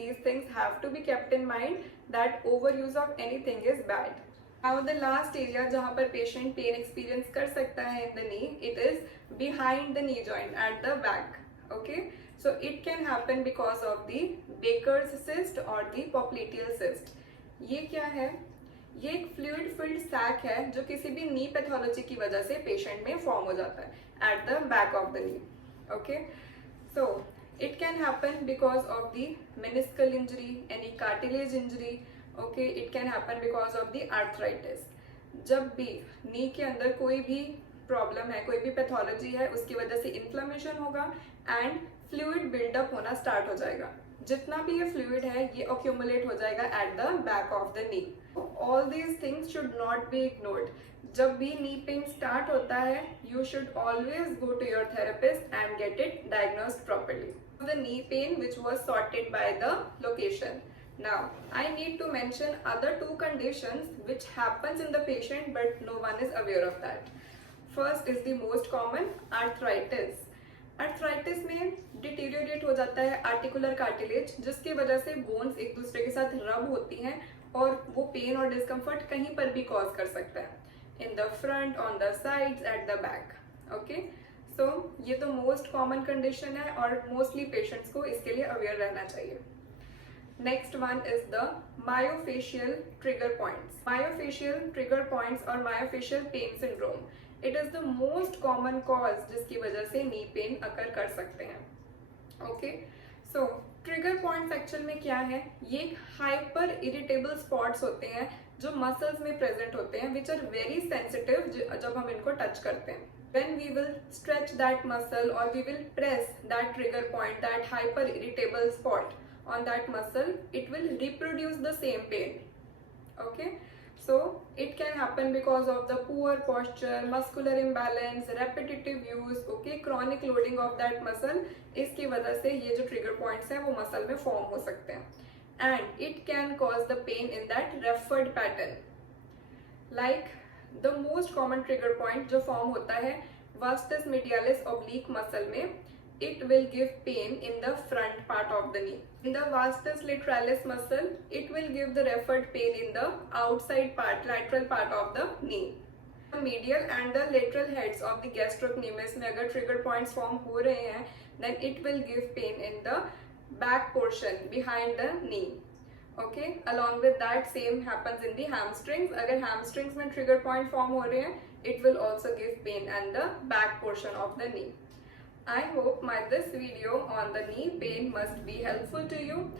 these things have to be kept in mind that overuse of anything is bad. Now the last area जहाँ पर patient pain experience कर सकता है in the knee, it is behind the knee joint at the back. Okay, so it can happen because of the Baker's cyst or the popliteal cyst. ये क्या है? ये एक फ्लूइड फिल्ड सैक है जो किसी भी नी पैथोलॉजी की वजह से पेशेंट में फॉर्म हो जाता है eight the back of the knee. Okay, so it can happen because of the meniscal injury, any cartilage injury. Okay, it can happen because of the arthritis. जब भी नी के अंदर कोई भी प्रॉब्लम है, कोई भी पैथोलॉजी है, उसकी वजह से इन्फ्लेमेशन होगा एंड फ्लूइड बिल्डअप होना स्टार्ट हो जाएगा. जितना भी ये फ्लूइड है ये अक्यूमुलेट हो जाएगा at the back of the knee. All these things should not be ignored. जब भी नी पेन स्टार्ट होता है you should always go to your therapist and get it diagnosed properly. The knee pain which was sorted by the location. Now, I need to mention other two conditions which happens in the patient but no one is aware of that. First is the most common, arthritis. Arthritis में डिटीरियोरेट हो जाता है articular cartilage, जिसकी वजह से बोन्स एक दूसरे के साथ रब होती हैं और वो पेन और डिस्कम्फर्ट कहीं पर भी कॉज कर सकता है, in the front, on the sides, at the back. Okay, so ये तो मोस्ट कॉमन कंडीशन है और मोस्टली पेशेंट्स को इसके लिए अवेयर रहना चाहिए. Next one is the myofascial trigger points. Myofascial trigger points और myofascial pain syndrome, it is the most common cause जिसकी वजह से नी पेन अकर कर सकते हैं. Okay, so trigger points actual में क्या है? ये हाइपर इरिटेबल स्पॉट्स होते हैं जो मसल्स में प्रेजेंट होते हैं विच आर वेरी सेंसिटिव जब हम इनको टच करते हैं. When we will stretch that muscle or we will press that trigger point, that hyper irritable spot on that muscle, it will reproduce the same pain. Okay, so it can happen because of the poor posture, muscular imbalance, repetitive use, okay, chronic loading of that muscle. इसकी वजह से ये जो trigger points हैं वो muscle में form हो सकते हैं and it can cause the pain in that referred pattern. Like the most common trigger point जो form होता है vastus medialis oblique muscle में, it will give pain in the front part of the knee. In the vastus lateralis muscle, it will give the referred pain in the outside part, lateral part of the knee. The medial and the lateral heads of the gastrocnemius में अगर trigger points form हो रहे हैं, then it will give pain in the back portion behind the knee. Okay, along with that same happens in the hamstrings. अगर hamstrings में trigger point form हो रहे हैं, it will also give pain and the back portion of the knee. I hope this video on the knee pain must be helpful to you.